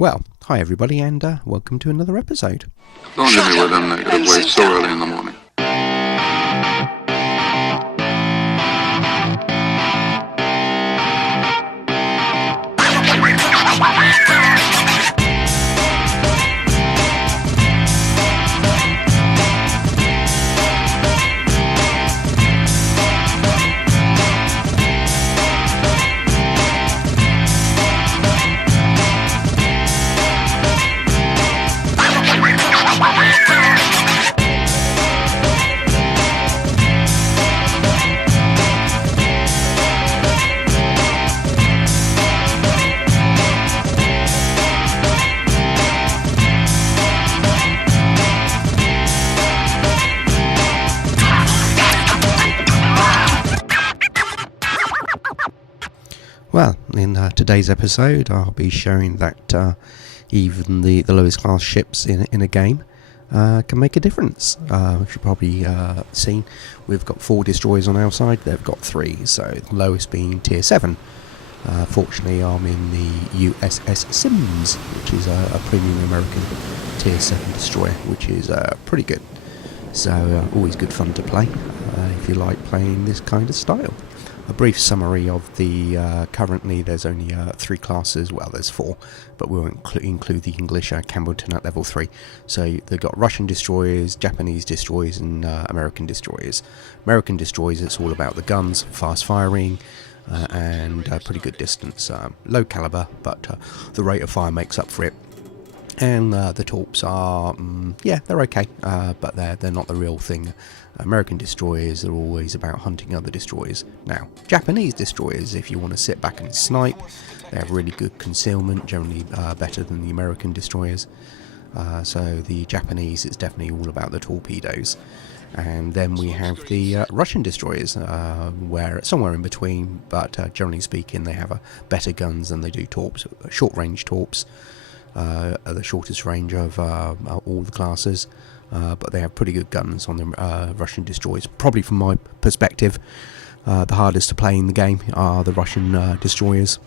Well, hi everybody, and welcome to another episode. Don't hit me with them negative waves so early in the morning. Well, in today's episode, I'll be showing that even the lowest class ships in a game can make a difference. Which you've probably seen, we've got 4 destroyers on our side, they've got 3, so the lowest being tier 7. Fortunately, I'm in the USS Sims, which is a premium American tier 7 destroyer, which is pretty good. So always good fun to play if you like playing this kind of style. A brief summary of the currently there's only 3 classes, well there's 4, but we won't include the English Campbellton at level 3. So they've got Russian destroyers, Japanese destroyers and American destroyers. American destroyers, it's all about the guns, fast firing and pretty good distance. Low caliber, but the rate of fire makes up for it. And the torps are, yeah, they're okay, but they're not the real thing. American destroyers are always about hunting other destroyers. Now, Japanese destroyers, if you want to sit back and snipe, they have really good concealment, generally better than the American destroyers. So the Japanese, it's definitely all about the torpedoes. And then we have the Russian destroyers, where somewhere in between, but generally speaking, they have better guns than they do torps, short-range torps. The shortest range of all the classes, but they have pretty good guns on the Russian destroyers. Probably from my perspective, the hardest to play in the game are the Russian destroyers,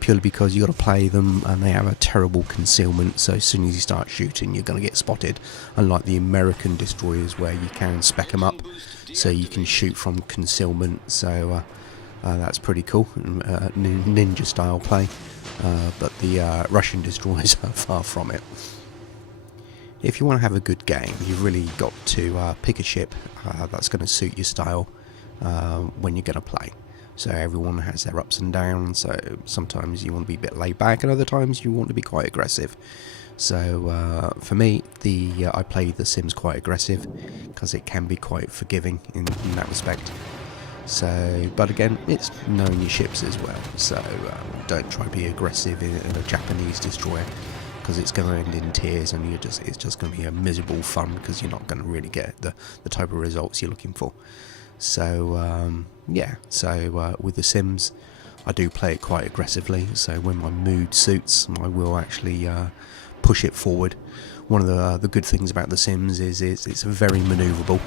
purely because you got to play them and they have a terrible concealment, so as soon as you start shooting you're going to get spotted, unlike the American destroyers where you can spec them up so you can shoot from concealment. So that's pretty cool, ninja style play. But the Russian destroyers are far from it. If you want to have a good game, you've really got to pick a ship that's going to suit your style when you're going to play. So everyone has their ups and downs, so sometimes you want to be a bit laid back and other times you want to be quite aggressive. So for me, I play the Sims quite aggressive because it can be quite forgiving in that respect. So, but again, it's knowing your ships as well, so don't try to be aggressive in a Japanese destroyer because it's going to end in tears and it's just going to be a miserable fun because you're not going to really get the type of results you're looking for. So yeah, so with the Sims I do play it quite aggressively, so when my mood suits I will actually push it forward. One of the good things about the Sims is it's very manoeuvrable.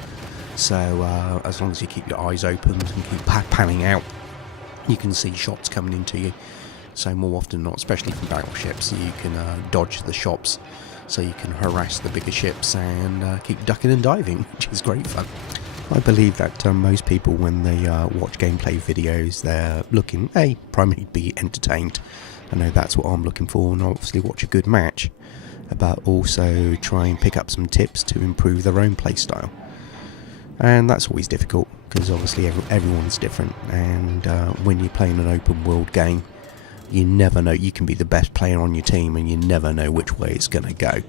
So as long as you keep your eyes open and keep panning out, you can see shots coming into you. So more often than not, especially from battleships, you can dodge the shots, so you can harass the bigger ships and keep ducking and diving, which is great fun. I believe that most people, when they watch gameplay videos, they're looking, primarily to be entertained. I know that's what I'm looking for, and obviously watch a good match, but also try and pick up some tips to improve their own play style. And that's always difficult because obviously everyone's different, and when you're playing an open world game you never know, you can be the best player on your team and you never know which way it's going to go,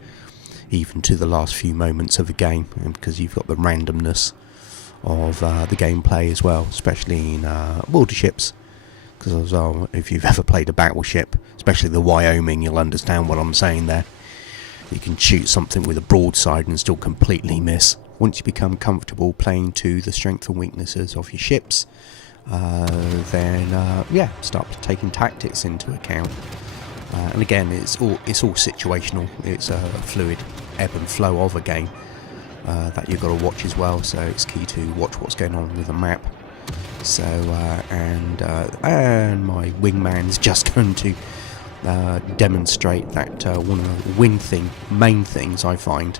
even to the last few moments of a game, because you've got the randomness of the gameplay as well, especially in warships, because if you've ever played a battleship, especially the Wyoming, you'll understand what I'm saying there. You can shoot something with a broadside and still completely miss. Once you become comfortable playing to the strengths and weaknesses of your ships, then yeah, start taking tactics into account. And again, it's all situational. It's a fluid ebb and flow of a game that you've got to watch as well. So it's key to watch what's going on with the map. So and my wingman's just going to demonstrate that one of the main things I find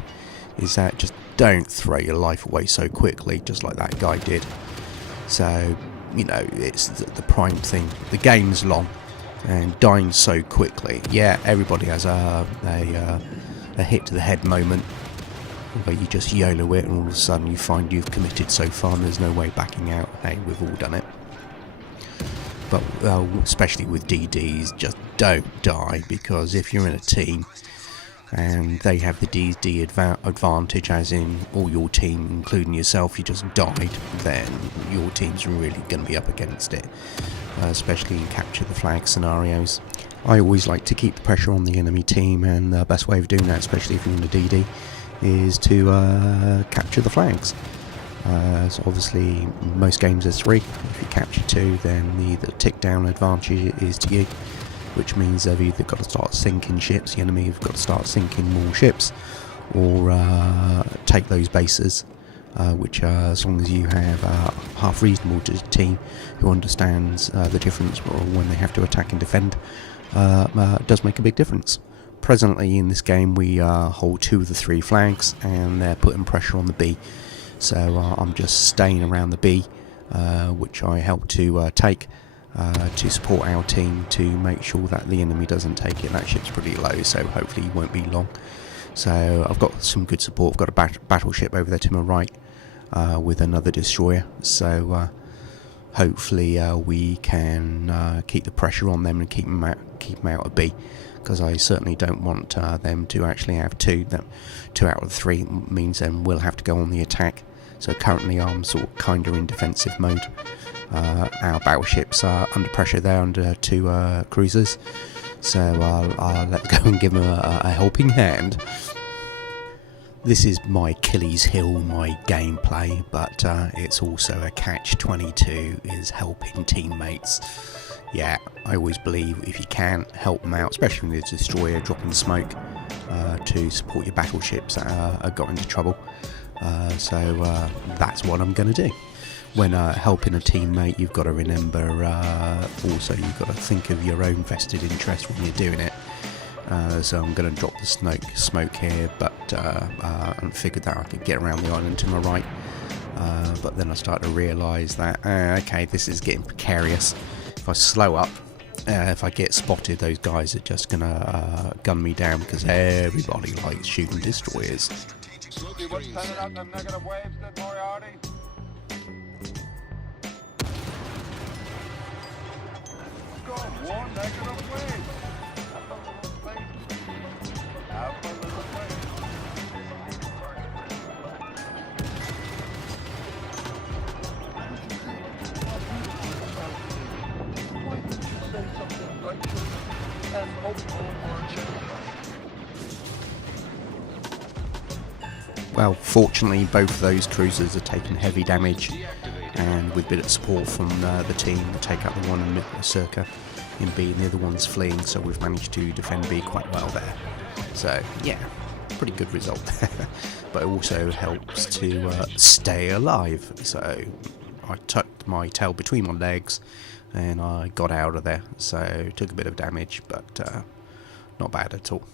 is that just don't throw your life away so quickly, just like that guy did. So, you know, it's the prime thing. The game's long, and dying so quickly. Yeah, everybody has a hit to the head moment where you just YOLO it, and all of a sudden you find you've committed so far and there's no way backing out. Hey, we've all done it. But especially with DDs, just don't die, because if you're in a team and they have the DD advantage, as in all your team, including yourself, you just died, then your team's really going to be up against it, especially in capture the flag scenarios. I always like to keep the pressure on the enemy team, and the best way of doing that, especially if you're in a DD, is to capture the flags. So obviously most games there's 3. If you capture 2, then the tick down advantage is to you, which means they've either got to start sinking ships, the enemy have got to start sinking more ships, or take those bases, which as long as you have a half reasonable team who understands the difference when they have to attack and defend, does make a big difference. Presently in this game we hold 2 of the 3 flags, and they're putting pressure on the B, so I'm just staying around the B, which I help to take to support our team to make sure that the enemy doesn't take it. That ship's pretty low, so hopefully it won't be long. So I've got some good support. I've got a battleship over there to my right with another destroyer, so hopefully we can keep the pressure on them and keep them out of B, because I certainly don't want them to actually have 2. That 2 out of 3 means then we'll have to go on the attack. So currently I'm sort of kind of in defensive mode. Our battleships are under pressure there, under 2 cruisers, so I'll let go and give them a helping hand. This is my Achilles heel, my gameplay, but it's also a catch-22, is helping teammates. Yeah, I always believe if you can, help them out, especially when there's a destroyer dropping smoke, to support your battleships that are got into trouble. So that's what I'm going to do. When helping a teammate, you've got to remember also you've got to think of your own vested interest when you're doing it. So I'm going to drop the smoke here, but I figured that I could get around the island to my right. But then I started to realise that, okay, this is getting precarious. If I slow up, if I get spotted, those guys are just going to gun me down, because everybody likes shooting destroyers. What's sending out them negative waves then, Moriarty? Go, 1 negative wave. Have a little wave. Say something righteous and hopeful, Well, fortunately both of those cruisers are taking heavy damage, and with a bit of support from the team, we take out the one in circa in B, and the other one's fleeing, so we've managed to defend B quite well there. So yeah, pretty good result. But it also helps to stay alive, so I tucked my tail between my legs and I got out of there, so took a bit of damage, but not bad at all.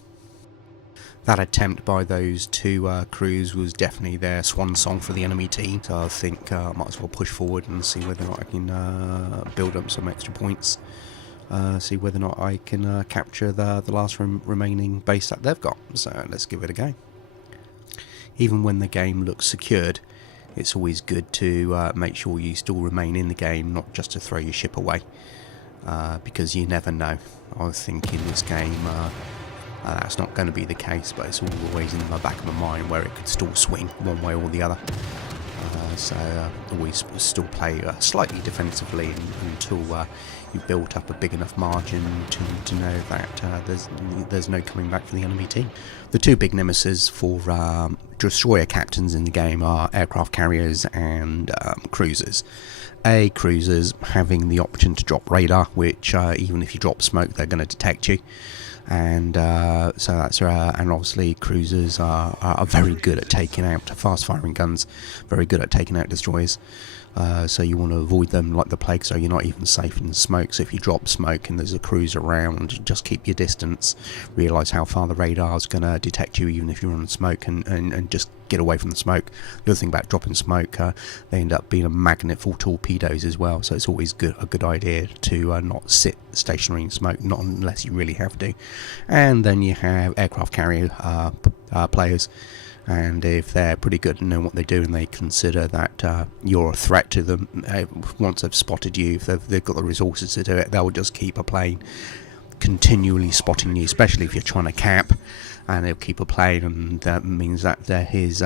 That attempt by those 2 crews was definitely their swan song for the enemy team, so I think I might as well push forward and see whether or not I can build up some extra points, see whether or not I can capture the last remaining base that they've got. So let's give it a go. Even when the game looks secured, it's always good to make sure you still remain in the game, not just to throw your ship away, because you never know. I think in this game that's not going to be the case, but it's always in the back of my mind where it could still swing one way or the other. So always still play slightly defensively until you've built up a big enough margin to know that there's no coming back for the enemy team. The 2 big nemesis for destroyer captains in the game are aircraft carriers and cruisers. Cruisers having the option to drop radar, which even if you drop smoke, they're going to detect you. And so that's and obviously cruisers are very good at taking out fast firing guns, very good at taking out destroyers. so you want to avoid them like the plague, so you're not even safe in smoke. So if you drop smoke and there's a cruiser around, just keep your distance, realise how far the radar's going to detect you even if you're on smoke, and just get away from the smoke. The other thing about dropping smoke, they end up being a magnet for torpedoes as well, so it's always a good idea to not sit stationary in smoke, not unless you really have to. And then you have aircraft carrier players, and if they're pretty good and know what they do and they consider that you're a threat to them, once they've spotted you, if they've got the resources to do it, they'll just keep a plane continually spotting you, especially if you're trying to cap, and they'll keep a plane, and that means that his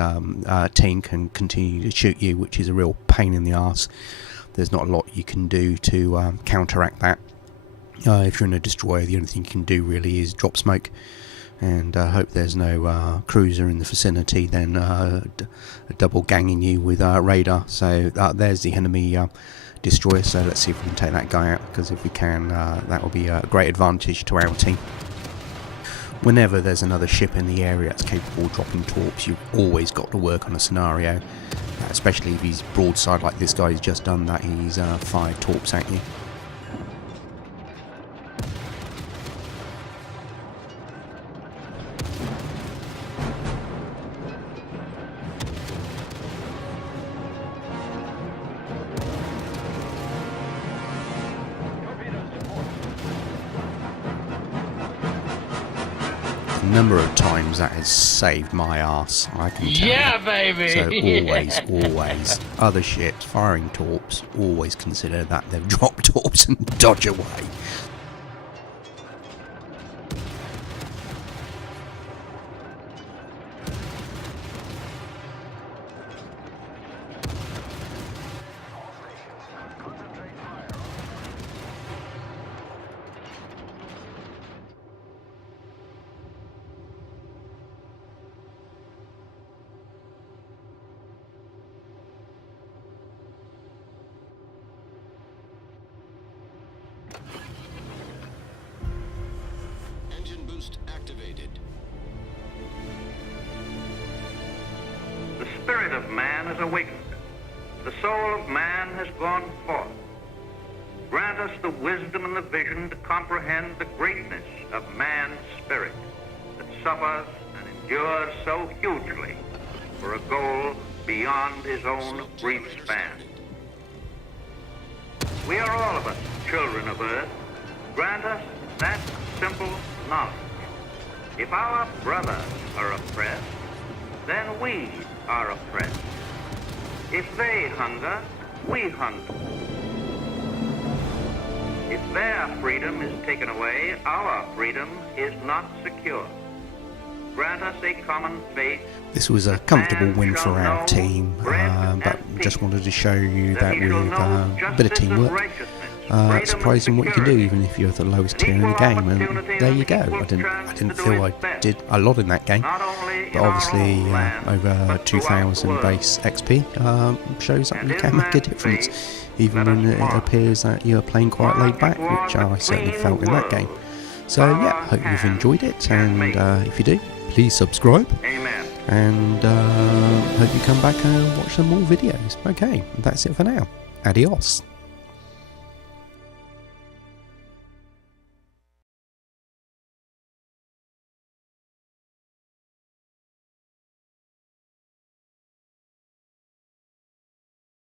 team can continue to shoot you, which is a real pain in the arse. There's not a lot you can do to counteract that. If you're in a destroyer, the only thing you can do really is drop smoke and hope there's no cruiser in the vicinity, then double ganging you with radar. So there's the enemy destroyer, so let's see if we can take that guy out, because if we can, that will be a great advantage to our team. Whenever there's another ship in the area that's capable of dropping torps, you've always got to work on a scenario, especially if he's broadside like this guy's just done that. He's fired torps at you. The number of times that has saved my ass, I can tell Yeah, you. baby! So always, other ships firing torps, always consider that they've dropped torps and dodge away. Engine boost activated. The spirit of man has awakened. The soul of man has gone forth. Grant us the wisdom and the vision to comprehend the greatness of man's spirit that suffers and endures so hugely for a goal beyond his own brief span. We are all of us children of earth. Grant us that simple knowledge. If our brothers are oppressed, then we are oppressed. If they hunger, we hunger. If their freedom is taken away, our freedom is not secure. Grant us a common faith. This was a comfortable win for our team, but just wanted to show you that with a bit of teamwork, it's surprising what you can do even if you're the lowest tier in the game. And there you go. I didn't feel I did a lot in that game, but obviously over 2,000 base XP shows that you can make a difference, even when it appears that you're playing quite laid back, which I certainly felt in that game. So yeah, hope you've enjoyed it, and if you do, please subscribe. Amen. And hope you come back and watch some more videos. Okay, that's it for now. Adios.